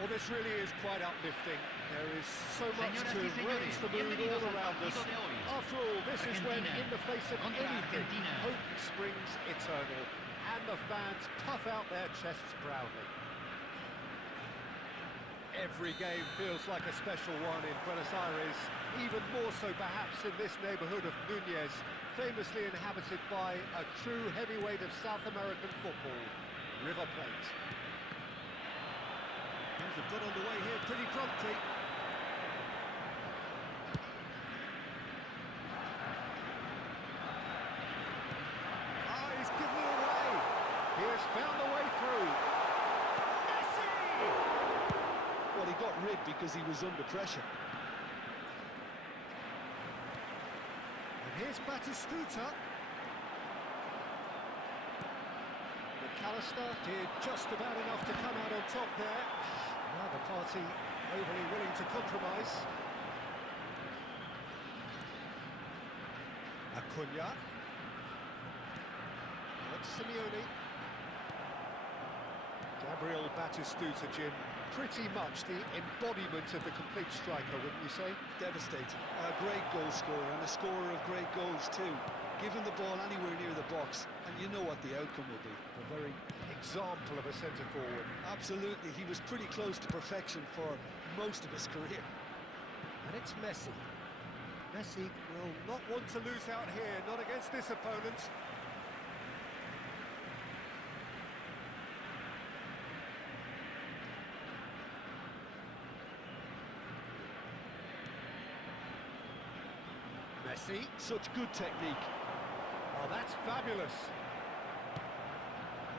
Well, this really is quite uplifting. There is so much Señoras to y señores, raise the mood bienvenidos all al around us. partido de hoy. After all, this is when, Argentina in the face of contra anything, Argentina. hope springs eternal, and the fans puff out their chests proudly. Every game feels like a special one in Buenos Aires, even more so perhaps in this neighbourhood of Núñez, famously inhabited by a true heavyweight of South American football, River Plate. Things have got underway here pretty promptly. He's given it away. He has found the way through. Messi! Well, he got rid because he was under pressure. And here's Batistuta. McAllister did just about enough to come out on top there. Neither party overly willing to compromise. Acuna. That's Simeone. Gabriel Batistuta, Jim, pretty much the embodiment of the complete striker, wouldn't you say? Devastating. A great goal scorer and a scorer of great goals too. Give him the ball anywhere near the box and you know what the outcome will be. A very example of a centre-forward. Absolutely, he was pretty close to perfection for most of his career. And it's Messi. Messi will not want to lose out here, not against this opponent. Messi. Such good technique. Oh, that's fabulous.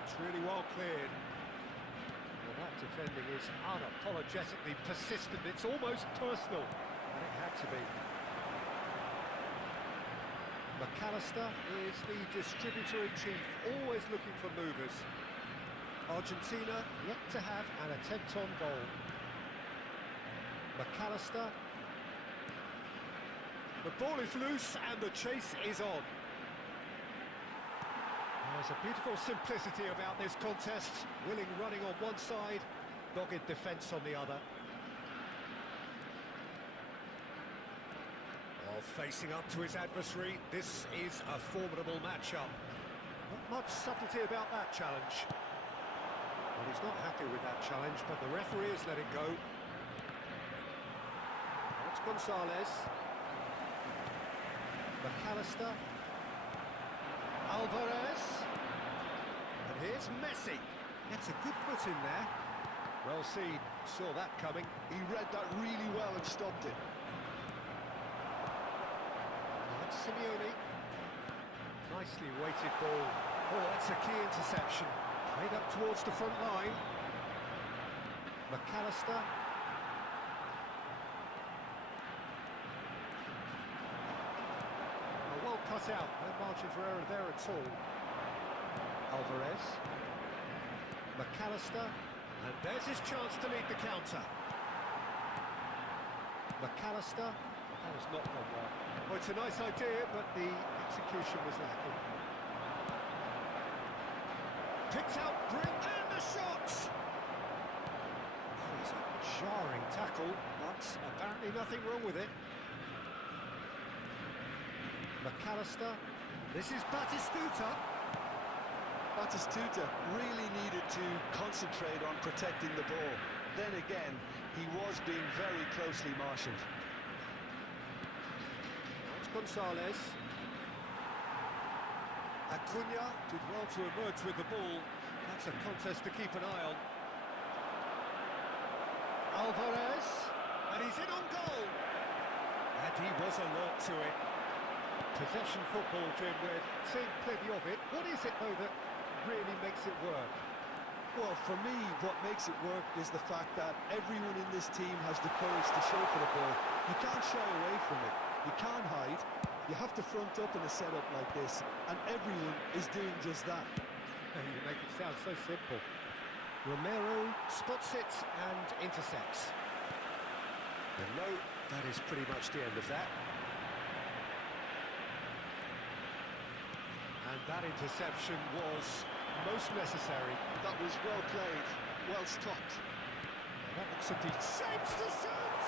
It's really well cleared. Well, that defending is unapologetically persistent. It's almost personal. And it had to be. McAllister is the distributor-in-chief, always looking for movers. Argentina yet to have an attempt on goal. McAllister. The ball is loose and the chase is on. There's a beautiful simplicity about this contest. Willing running on one side, dogged defence on the other. While facing up to his adversary, this is a formidable matchup. Not much subtlety about that challenge. Well, he's not happy with that challenge, but the referee has let it go. That's Gonzalez. McAllister. Alvarez. And here's Messi. Gets a good foot in there. Well seen. Saw that coming. He read that really well and stopped it. That's Simeone. Nicely weighted ball. Oh, that's a key interception. Played up towards the front line. McAllister. Well cut out, no margin for error there at all. Alvarez. McAllister. And there's his chance to lead the counter. McAllister. That was not gone well. Well, it's a nice idea, but the execution was lacking. Picked out, and the shot! That was a jarring tackle, but apparently nothing wrong with it. McAllister. This is Batistuta. Batistuta really needed to concentrate on protecting the ball. Then again, he was being very closely marshalled. That's Gonzalez. Acuna did well to emerge with the ball. That's a contest to keep an eye on. Alvarez. And he's in on goal. And he was alert to it. Possession football, Jim, we're seeing plenty of it. What is it, though, that really makes it work? Well, for me, what makes it work is the fact that everyone in this team has the courage to show for the ball. You can't shy away from it. You can't hide. You have to front up in a setup like this, and everyone is doing just that. You make it sound so simple. Romero spots it and intercepts. And no, that is pretty much the end of that. And that interception was most necessary. That was well played, well stopped. That looks a deep shapes the shoot!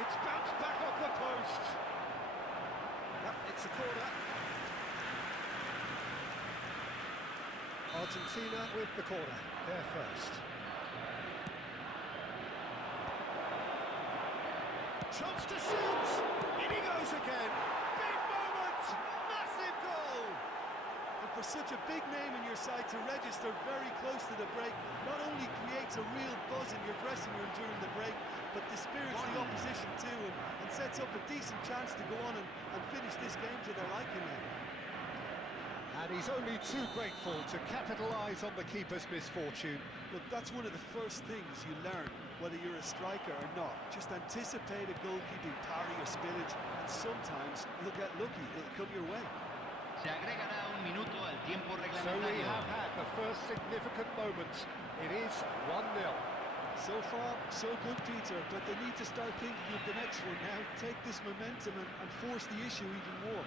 It's bounced back off the post. Yep, it's a corner. Argentina with the corner, they're first. Chance to shoot! In he goes again! Big moment! Massive goal! And for such a big name in your side to register very close to the break, not only creates a real buzz in your dressing room during the break, but dispirits the opposition too, and sets up a decent chance to go on and finish this game to their liking now. And he's only too grateful to capitalise on the keeper's misfortune. Look, that's one of the first things you learn, whether you're a striker or not. Just anticipate a goalkeeping parry or spillage, and sometimes you'll get lucky, it'll come your way. Se agregará un minuto al tiempo So we reglamentario. have had the first significant moment. It is 1-0. So far, so good, Peter, but they need to start thinking of the next one now. Take this momentum and force the issue even more.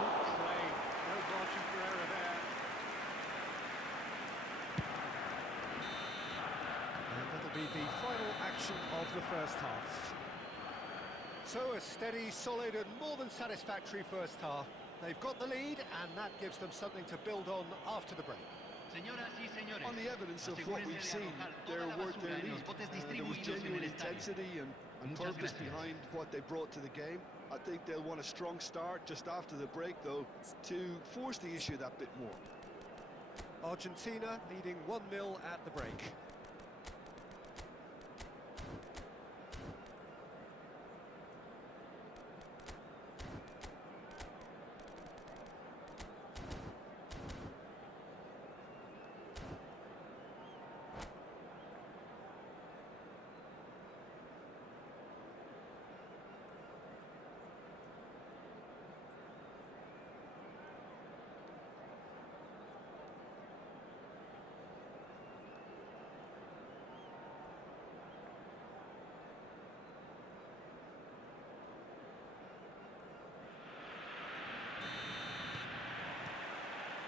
Good play. No margin for error there. And that'll be the final action of the first half. So a steady, solid and more than satisfactory first half. They've got the lead and that gives them something to build on after the break. Señoras y señores, On the evidence of what we've seen, they're worth their lead. There was genuine intensity and purpose behind what they brought to the game. I think they'll want a strong start just after the break, though, to force the issue that bit more. Argentina leading 1-0 at the break.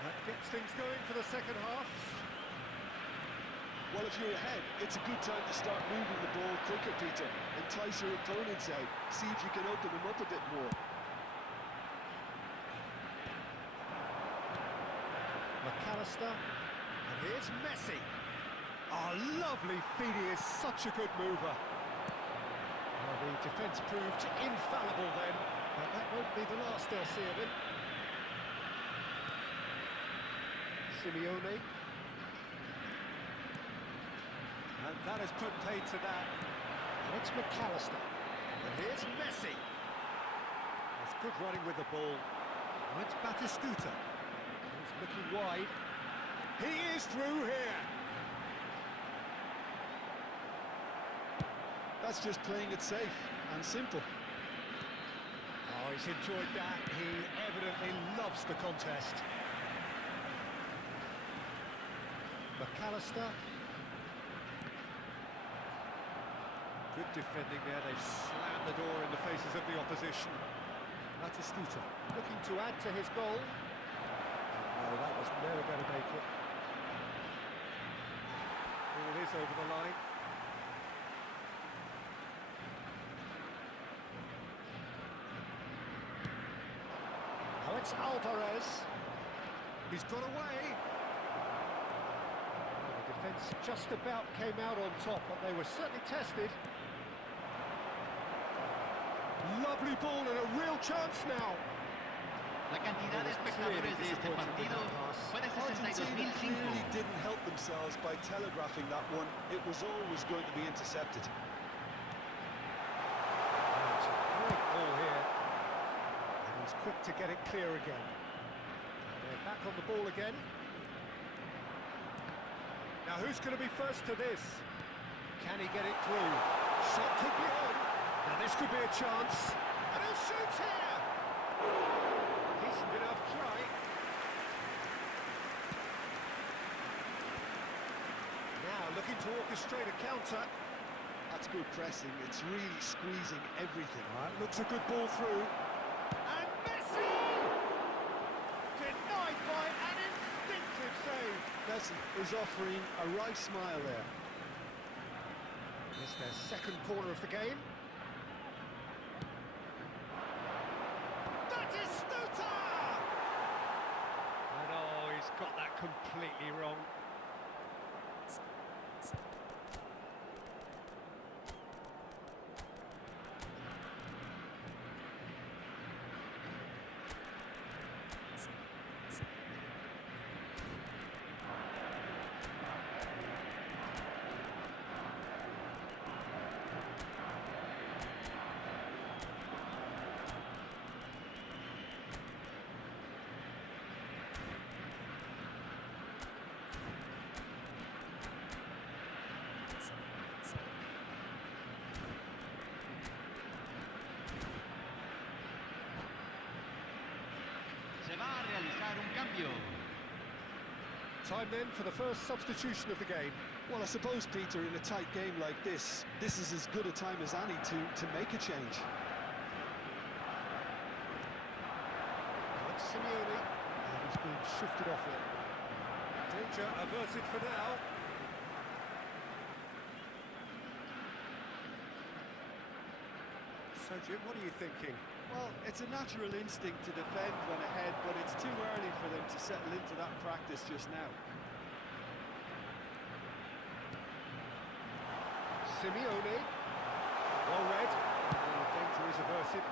That gets things going for the second half. Well, if you're ahead, it's a good time to start moving the ball quicker, Peter. Entice your opponents out. See if you can open them up a bit more. McAllister, and here's Messi. Oh, lovely feed, he is such a good mover. Well, the defence proved infallible then, but that won't be the last they'll see of him. Simeone. And that has put paid to that. And it's McAllister. And here's Messi. That's good running with the ball. And it's Batistuta. He's looking wide. He is through here. That's just playing it safe and simple. Oh, he's enjoyed that. He evidently loves the contest. McAllister. Good defending there. They've slammed the door in the faces of the opposition. Batistuta looking to add to his goal. No, that was never going to make it. Ball is over the line. Now it's Alvarez. He's got away. Well, the defence just about came out on top, but they were certainly tested. Lovely ball and a real chance now. La cantidad de espectadores de este partido fue de Argentina 62.005. clearly didn't help themselves by telegraphing that one. It was always going to be intercepted. That's a great ball here. And he's quick to get it clear again. They're back on the ball again. Now who's going to be first to this? Can he get it through? Shot could be on. Now this could be a chance. And he'll shoot here! Decent enough try. Now looking to orchestrate a counter. That's good pressing. It's really squeezing everything. That looks a good ball through. And Messi! Denied by an instinctive defence is offering a right smile there. It's their second corner of the game. That is Stuta! And oh, he's got that completely wrong. Se va a realizar un cambio. Time then for the first substitution of the game. Well, I suppose, Peter, in a tight game like this is as good a time as any to make a change. Now it's Simeone, and he's been shifted off it. Danger averted for now. So, Jim, what are you thinking? Well, it's a natural instinct to defend when ahead, but it's too early for them to settle into that practice just now. Simeone, well read, and danger is averted.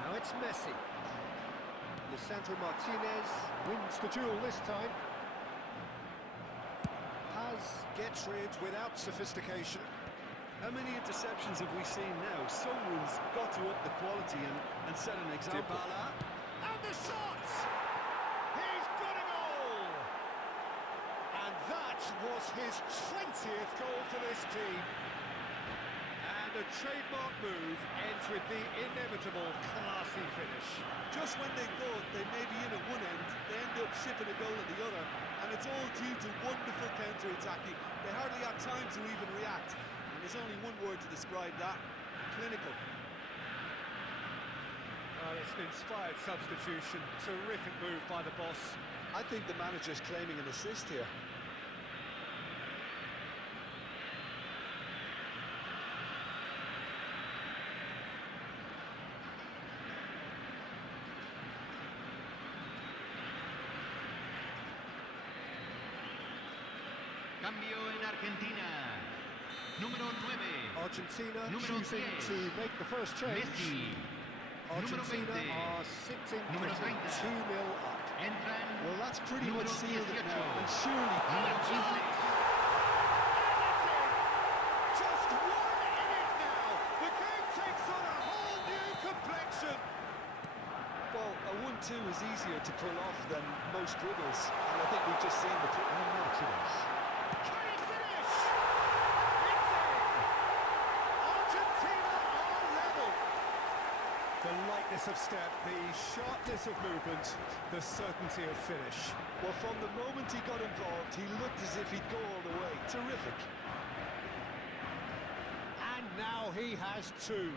Now it's Messi. Lisandro Martinez wins the duel this time. Paz gets rid without sophistication. How many interceptions have we seen now? Someone's got to up the quality and set an example. Dybala, and the shot! He's got a goal! And that was his 20th goal for this team. And a trademark move ends with the inevitable classy finish. Just when they thought they may be in at one end, they end up shipping a goal at the other, and it's all due to wonderful counter-attacking. They hardly have time to even react, and there's only one word to describe that: clinical. Well, it's an inspired substitution. Terrific move by the boss. I think the manager's claiming an assist here. Cambio en Argentina. Número 9. Argentina Número choosing 10. to make the first change. Messi. Número Argentina 20. are sitting Número pretty, 30. 2-0 up. Entran. Well, that's pretty Número much sealed it 18. now, and surely... Número 15. Just one in it now. The game takes on a whole new complexion. Well, a 1-2 is easier to pull off than most dribbles, and I think we've just seen the... Martinez. Can he finish? It's in. Argentina are level. The lightness of step, the sharpness of movement, the certainty of finish. Well, from the moment he got involved, he looked as if he'd go all the way. Terrific. And now he has two.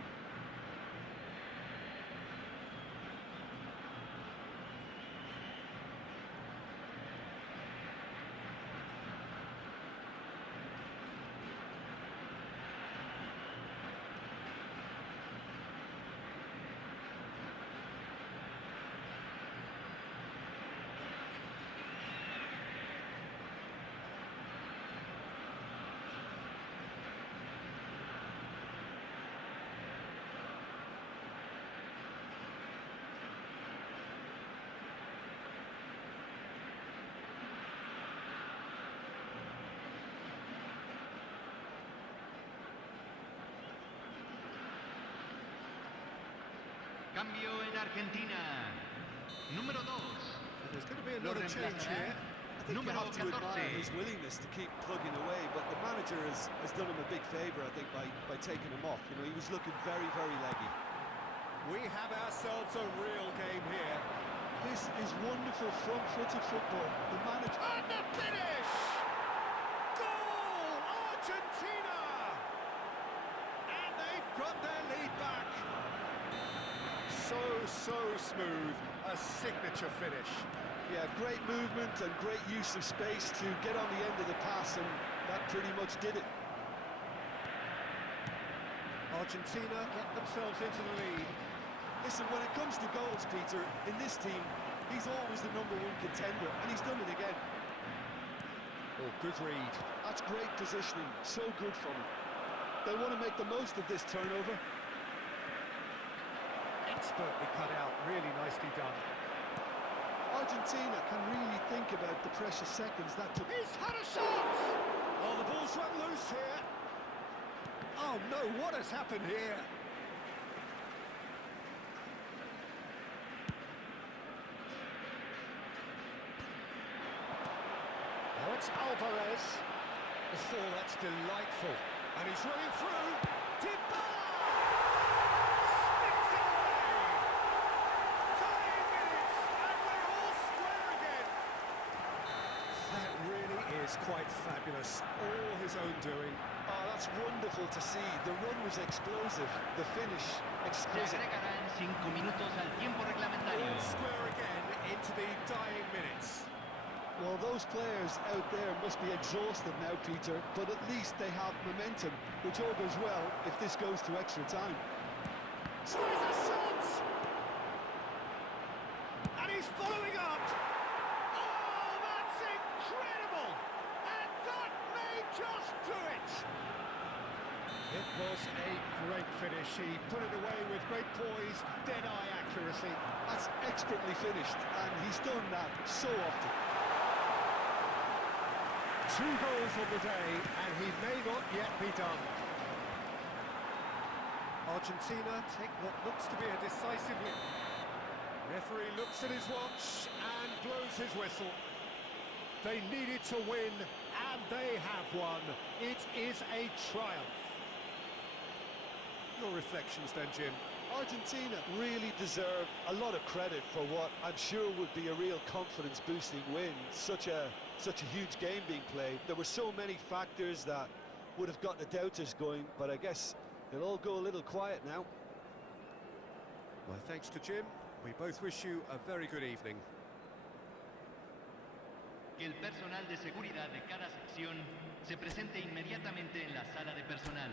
Cambio en Argentina. Número 2. There's going to be another change here. I think you Número have to admire 14. his willingness to keep plugging away, but the manager has done him a big favour, I think, by taking him off. You know, he was looking very, very leggy. We have ourselves a real game here. This is wonderful front-footed football. The manager... And the finish! Goal! Argentina! And they've got their lead back. So smooth. A signature finish. Yeah, great movement and great use of space to get on the end of the pass, and that pretty much did it. Argentina get themselves into the lead. Listen, when it comes to goals, Peter, in this team, he's always the #1 contender, and he's done it again. Oh, good read. That's great positioning, so good from him. They want to make the most of this turnover. Expertly cut out, really nicely done. Argentina can really think about the precious seconds that took. He's had a shot! Oh, the ball's run loose here. Oh no, what has happened here? Now it's Alvarez. Oh, that's delightful. And he's running through. Dybala! Sticks it away! 9 minutes, and we're all square again. That really is quite fabulous. All his own doing. Oh, that's wonderful to see. The run was explosive, the finish Se exquisite. agregarán 5 minutos al tiempo reglamentario. All square again into the dying minutes. Well, those players out there must be exhausted now, Peter, but at least they have momentum, which all goes well if this goes to extra time. Tries a shot! And he's following up! Oh, that's incredible! And that may just do it! It was a great finish. He put it away with great poise, dead-eye accuracy. That's expertly finished, and he's done that so often. 2 goals on the day, and he may not yet be done. Argentina take what looks to be a decisive win. Referee looks at his watch and blows his whistle. They needed to win, and they have won. It is a triumph. Your reflections then, Jim? Argentina really deserve a lot of credit for what I'm sure would be a real confidence-boosting win. Such a huge game being played. There were so many factors that would have got the doubters going, but I guess they'll all go a little quiet now. My thanks to Jim. We both wish you a very good evening. Que el personal de seguridad de cada sección se presente inmediatamente en la sala de personal.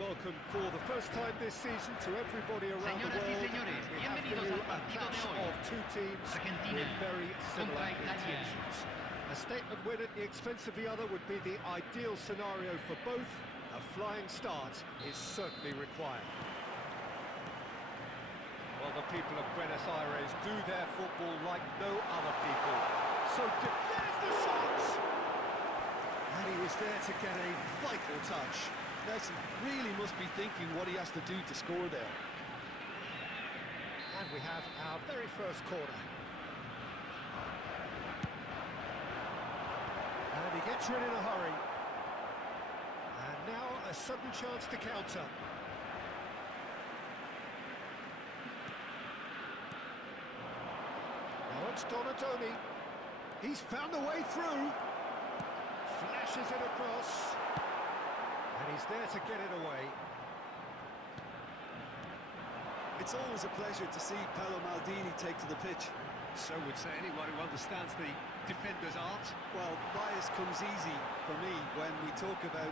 welcome for the first time this season to everybody around the Señoras y world. señores, We have for bienvenidos you al a partido de clash hoy. of two teams Argentina with very similar contra Italia. intentions. A statement win at the expense of the other would be the ideal scenario for both. A flying start is certainly required. Well, the people of Buenos Aires do their football like no other people. So there's the shot! And he was there to get a vital touch. Nelson really must be thinking what he has to do to score there. And we have our very first corner. And he gets rid in a hurry. And now a sudden chance to counter. Now it's Donatoni. He's found a way through. Flashes it across. And he's there to get it away. It's always a pleasure to see Paolo Maldini take to the pitch. So would say anyone who understands the defender's art. Well, bias comes easy for me when we talk about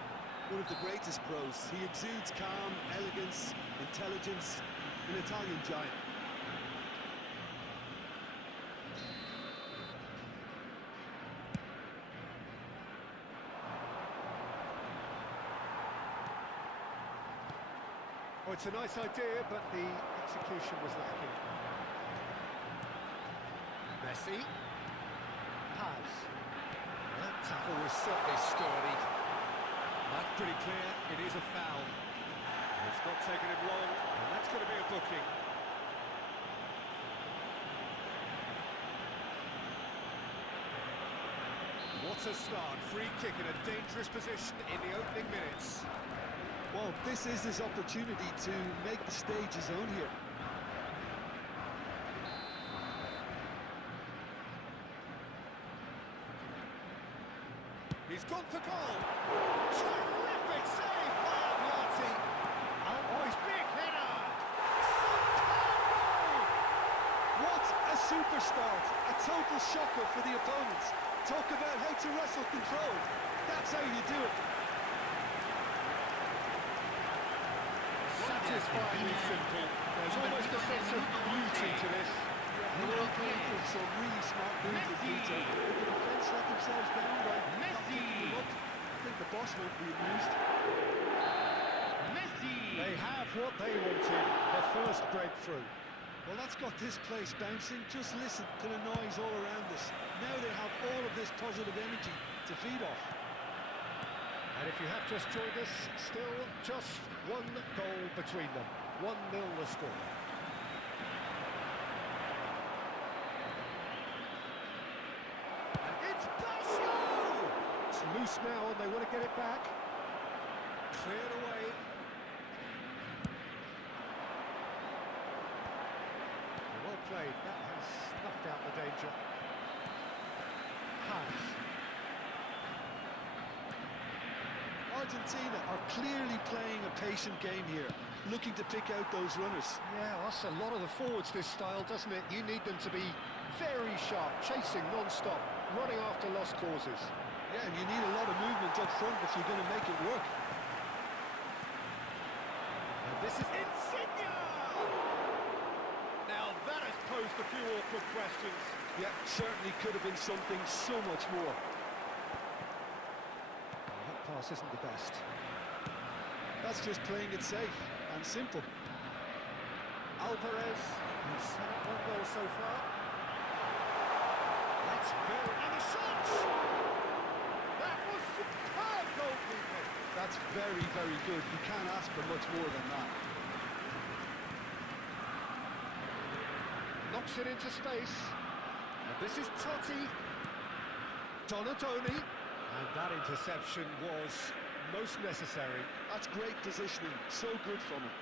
one of the greatest pros. He exudes calm, elegance, intelligence, an Italian giant. Oh, it's a nice idea, but the execution was lacking. Messi. Paz. That tackle was certainly sturdy. That's pretty clear, it is a foul. It's not taken him long, and that's going to be a booking. What a start, free kick in a dangerous position in the opening minutes. Well, this is his opportunity to make the stage his own here. He's gone for goal. Terrific save by Abiati. Oh, he's big header. What a super start! A total shocker for the opponents. Talk about how to wrestle control. That's how you do it. Satisfyingly simple. There's almost a sense of beauty to this. They were playing for some really smart moves with detail. If the defence let themselves down by not picking them up, I think the boss won't be amused. They have what they wanted, the first breakthrough. Well, that's got this place bouncing. Just listen to the noise all around us. Now they have all of this positive energy to feed off. And if you have just joined us, still just one goal between them. 1-0 the score. And it's Basho! It's loose now and they want to get it back. Cleared away. Well played, that has snuffed out the danger. Hans. Argentina are clearly playing a patient game here, looking to pick out those runners. Yeah, that's a lot of the forwards, this style, doesn't it? You need them to be very sharp, chasing non-stop, running after lost causes. Yeah, and you need a lot of movement up front if you're going to make it work. And this is Insigne! Now that has posed a few awkward questions. Yeah, certainly could have been something so much more. That pass isn't the best. That's just playing it safe and simple. Alvarez, who's set up one goal so far. That's very... And the shots! That was superb goalkeeping. That's very, very good. You can't ask for much more than that. Knocks it into space. And this is Totti. Donatoni. And that interception was most necessary. That's great positioning. So good from him.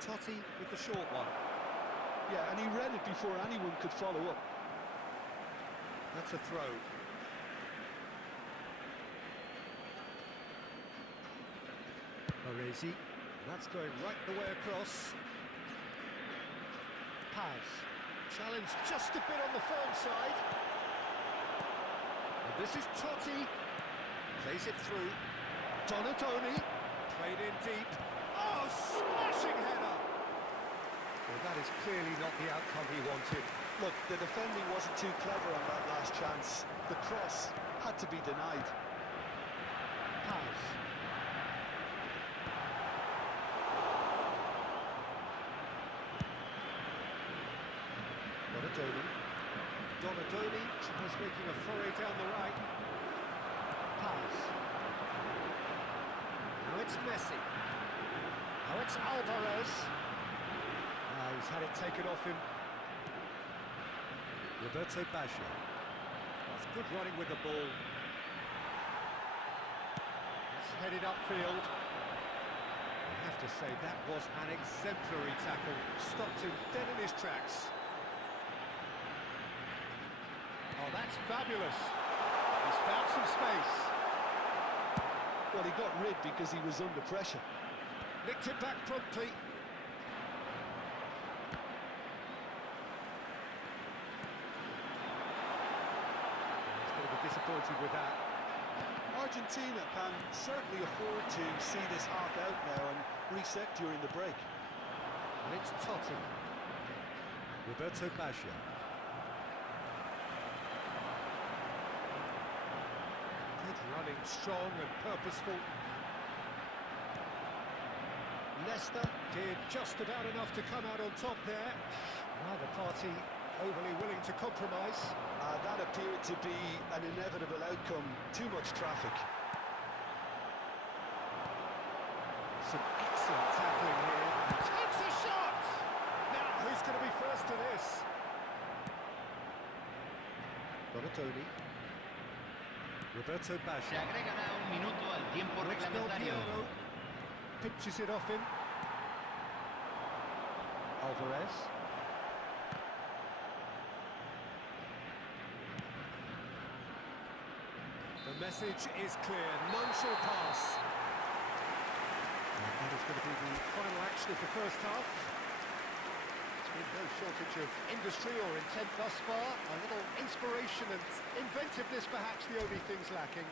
Totti with the short one. Yeah, and he read it before anyone could follow up. That's a throw. Baresi. That's going right the way across. Paz. Challenge just a bit on the firm side. And this is Totti. Plays it through. Donatoni, played in deep. Oh, smashing header! Well, that is clearly not the outcome he wanted. Look, the defending wasn't too clever on that last chance. The cross had to be denied. Pass. Donatoni tries making a foray down the right. Pass. Now it's Messi. Now it's Alvarez. He's had it taken off him. Roberto Baggio. That's good running with the ball. It's headed upfield. I have to say that was an exemplary tackle. Stopped him dead in his tracks. Oh, that's fabulous. He's found some space. Well, he got rid because he was under pressure. Nicked it back promptly. He's going to be disappointed with that. Argentina can certainly afford to see this half out now and reset during the break. And it's Totti. Roberto Baggio. Good running, strong and purposeful. Leicester did just about enough to come out on top there. Neither party overly willing to compromise. That appeared to be an inevitable outcome. Too much traffic. Some excellent tackling here. Takes a shot! Now, who's going to be first to this? Donatoni. Roberto Se Baggio. agregará un minuto al tiempo reglamentario. Pinches it off him. Alvarez. The message is clear, none shall pass. And that is going to be the final action of the first half. There's been no shortage of industry or intent thus far. A little inspiration and inventiveness perhaps the only things lacking.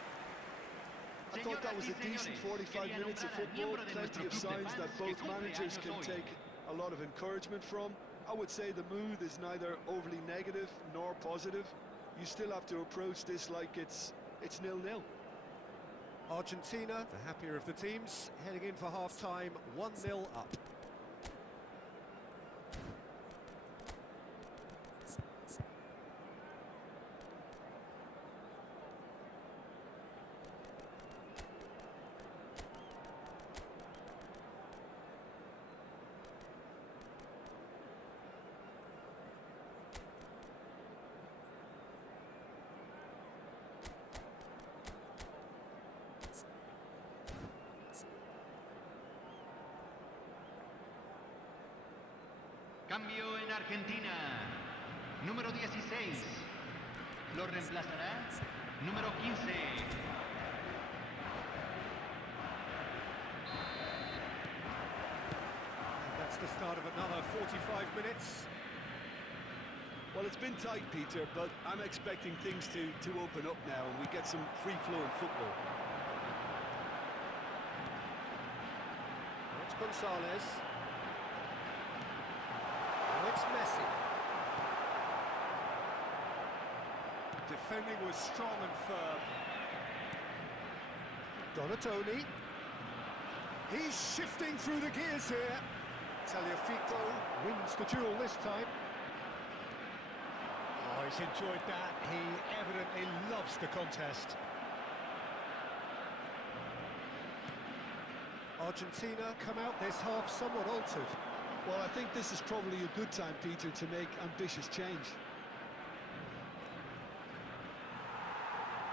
I thought that was a decent 45 minutes of football, plenty of signs that both managers can take a lot of encouragement from. I would say the mood is neither overly negative nor positive. You still have to approach this like it's 0-0. Argentina, the happier of the teams, heading in for half-time, 1-0 up. Cambio en Argentina. Número 16. Lo reemplazará número 15. That's the start of another 45 minutes. Well, it's been tight, Peter, but I'm expecting things to open up now and we get some free-flowing football. It's Gonzalez. Now it's Messi. Defending was strong and firm. Donatoni. He's shifting through the gears here. Tagliafico wins the duel this time. Oh, he's enjoyed that. He evidently loves the contest. Argentina come out this half somewhat altered. Well, I think this is probably a good time, Peter, to make ambitious change.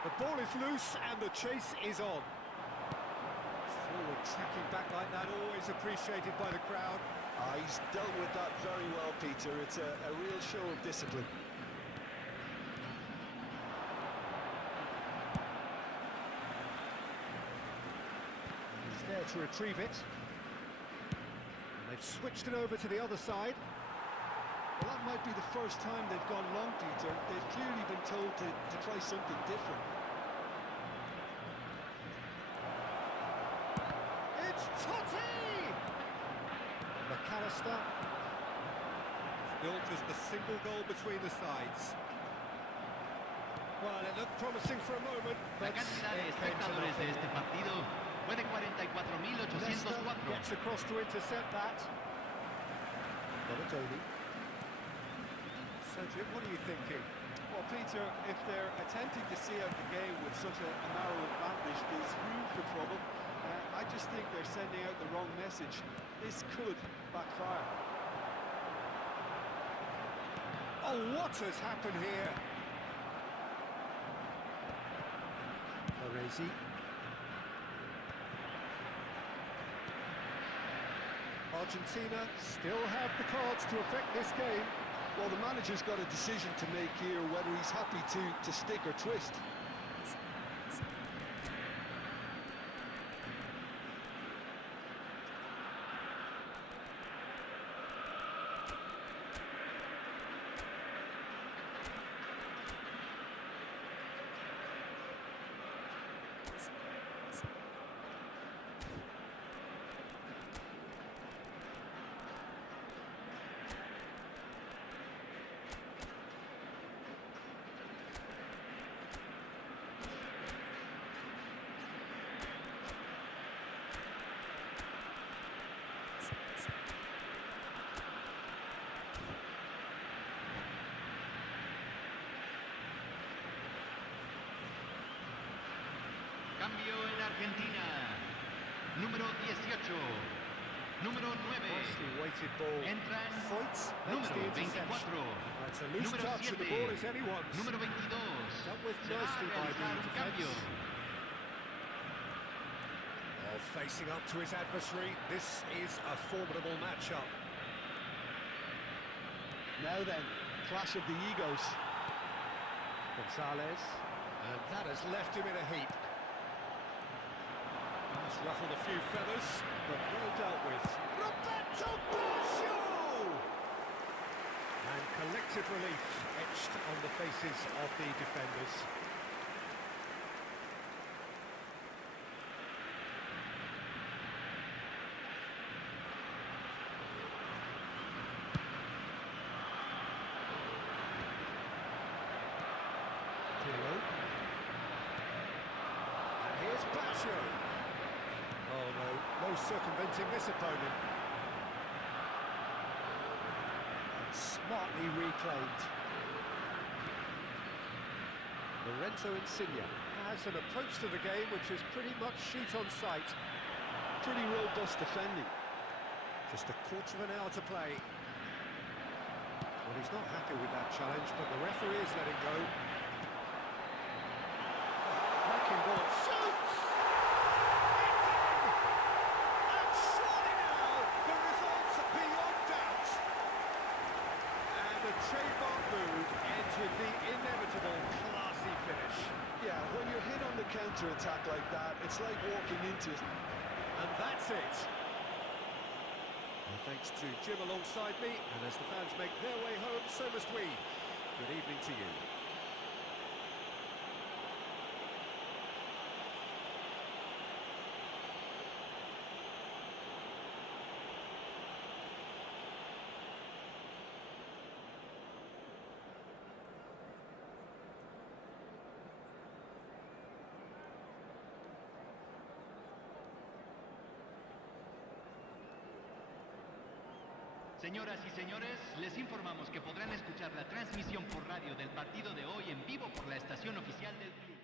The ball is loose and the chase is on. Forward tracking back like that, always appreciated by the crowd. He's dealt with that very well, Peter. It's a real show of discipline. He's there to retrieve it. And they've switched it over to the other side. Well, that might be the first time they've gone long, Peter. They've clearly been told to try something different. Totti! McAllister. Still just a single goal between the sides. Well, it looked promising for a moment, La but cantidad de it came to espectadores de nothing. este partido fue de Leicester 44.804. gets across to intercept that. Balotelli. So, Jim, what are you thinking? Well, Peter, if they're attempting to see out the game with such a narrow advantage, there's room for trouble. I just think they're sending out the wrong message. This could backfire. Oh, what has happened here? Orezi. Argentina still have the cards to affect this game. Well, the manager's got a decision to make here, whether he's happy to stick or twist. Cambio en Argentina. Número 18. Número 9. Nicely weighted ball. Entran Foyts makes the número interception. 24. It's a loose Número touch and the 7. ball is anyone's. Número 22. Dealt with Se va a nicely by the realizar un cambio. defence. Oh, facing up to his adversary, this is a formidable matchup. Now then, clash of the egos. Gonzalez, and that has left him in a heap. He's ruffled a few feathers, but well dealt with. Roberto Baggio! And collective relief etched on the faces of the defenders. Pirlo. And here's Baggio. Oh no circumventing this opponent. And smartly reclaimed. Lorenzo Insigne has an approach to the game which is pretty much shoot on sight. Pretty robust defending. Just a quarter of an hour to play. Well, he's not happy with that challenge, but the referee is letting go. Cracking ball. Shoots! It's in! And surely now, the results are beyond doubt. And a trademark move ends with the inevitable classy finish. Yeah, when you're hit on the counter-attack like that, it's like walking into... And that's it. Well, thanks to Jim alongside me, and as the fans make their way home, so must we. Good evening to you. Señoras y señores, les informamos que podrán escuchar la transmisión por radio del partido de hoy en vivo por la estación oficial del club.